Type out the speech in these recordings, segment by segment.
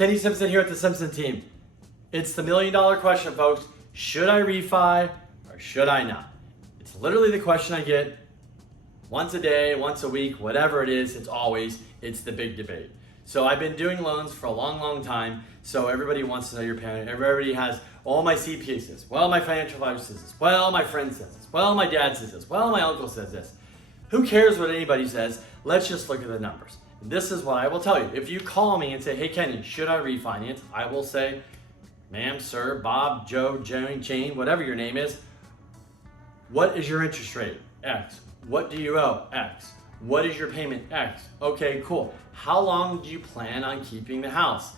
Kenny Simpson here with the Simpson team. It's the $1,000,000 question, folks. Should I refi or should I not? It's literally the question I get once a day, once a week, whatever it is, it's the big debate. So I've been doing loans for a long time, so everybody wants to know your payment. Everybody has, all my CPA says, well, my financial advisor says this, well, my friend says this, well, my dad says this, well, my uncle says this. Who cares what anybody says? Let's just look at the numbers. This is what I will tell you. If you call me and say, hey, Kenny, should I refinance? I will say, ma'am, sir, Bob, Joe, Jane, whatever your name is, what is your interest rate? X. What do you owe? X. What is your payment? X. Okay, cool. How long do you plan on keeping the house?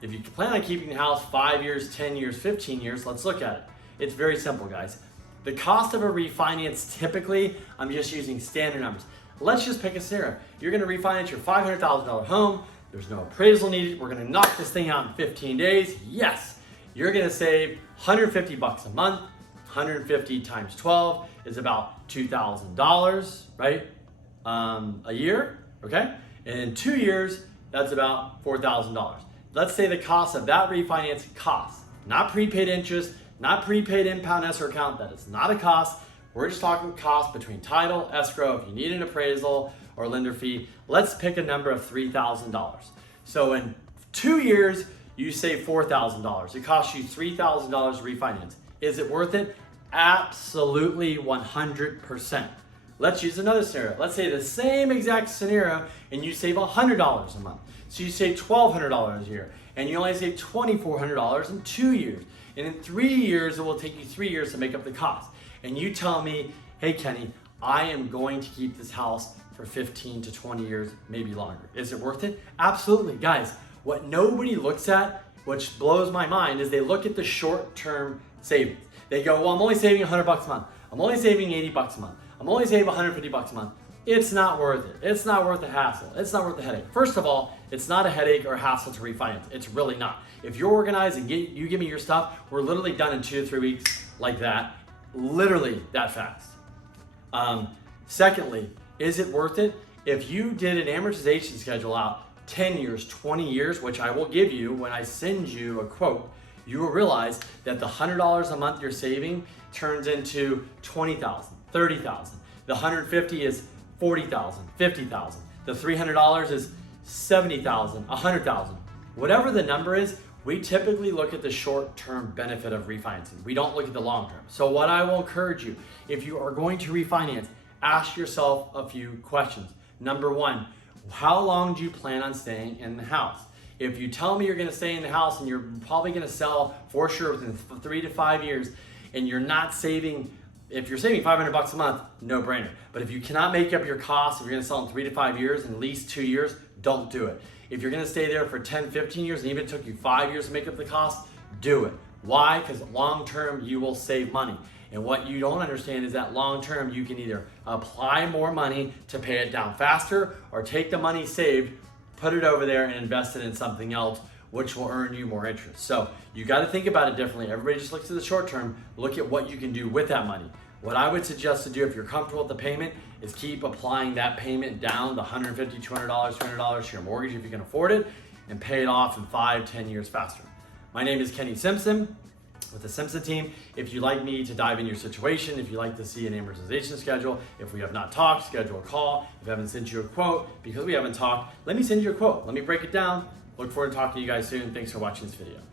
If you plan on keeping the house 5 years, 10 years, 15 years, let's look at it. It's very simple, guys. The cost of a refinance, typically, I'm just using standard numbers. Let's just pick a scenario. You're gonna refinance your $500,000 home. There's no appraisal needed. We're gonna knock this thing out in 15 days. Yes, you're gonna save $150 a month. 150 times 12 is about $2,000, right? A year, okay? And in 2 years, that's about $4,000. Let's say the cost of that refinance not prepaid interest, not prepaid impound escrow account, that is not a cost. We're just talking cost between title, escrow, if you need an appraisal or lender fee. Let's pick a number of $3,000. So in 2 years, you save $4,000. It costs you $3,000 to refinance. Is it worth it? Absolutely 100%. Let's use another scenario. Let's say the same exact scenario and you save $100 a month. So you save $1,200 a year and you only save $2,400 in 2 years. And in 3 years, it will take you 3 years to make up the cost. And you tell me, hey, Kenny, I am going to keep this house for 15 to 20 years, maybe longer. Is it worth it? Absolutely. Guys, what nobody looks at, which blows my mind, is they look at the short-term savings. They go, well, I'm only saving $100 a month. I'm only saving $80 a month. I'm only saving $150 a month. It's not worth it. It's not worth the hassle. It's not worth the headache. First of all, it's not a headache or hassle to refinance. It's really not. If you're organized and you give me your stuff, we're literally done in 2 to 3 weeks like that. Literally that fast. Secondly, is it worth it? If you did an amortization schedule out 10 years, 20 years, which I will give you when I send you a quote, you will realize that the $100 a month you're saving turns into $20,000, $30,000. The $150 is $40,000, $50,000. The $300 is $70,000, $100,000. Whatever the number is, we typically look at the short-term benefit of refinancing. We don't look at the long-term. So what I will encourage you, if you are going to refinance, ask yourself a few questions. Number one, how long do you plan on staying in the house? If you tell me you're gonna stay in the house and you're probably gonna sell for sure within 3 to 5 years, and you're not saving, if you're saving $500 a month, no brainer. But if you cannot make up your costs, if you're gonna sell in 3 to 5 years, and at least 2 years, don't do it. If you're gonna stay there for 10, 15 years, and even it took you 5 years to make up the cost, do it. Why? Because long-term, you will save money. And what you don't understand is that long-term, you can either apply more money to pay it down faster, or take the money saved, put it over there and invest it in something else, which will earn you more interest. So you got to think about it differently. Everybody just looks at the short term. Look at what you can do with that money. What I would suggest to do if you're comfortable with the payment is keep applying that payment down, the $150, $200, $300 to your mortgage if you can afford it, and pay it off in 5, 10 years faster. My name is Kenny Simpson with the Simpson team. If you'd like me to dive in your situation, if you'd like to see an amortization schedule, if we have not talked, schedule a call. If I haven't sent you a quote because we haven't talked, let me send you a quote. Let me break it down. Look forward to talking to you guys soon. Thanks for watching this video.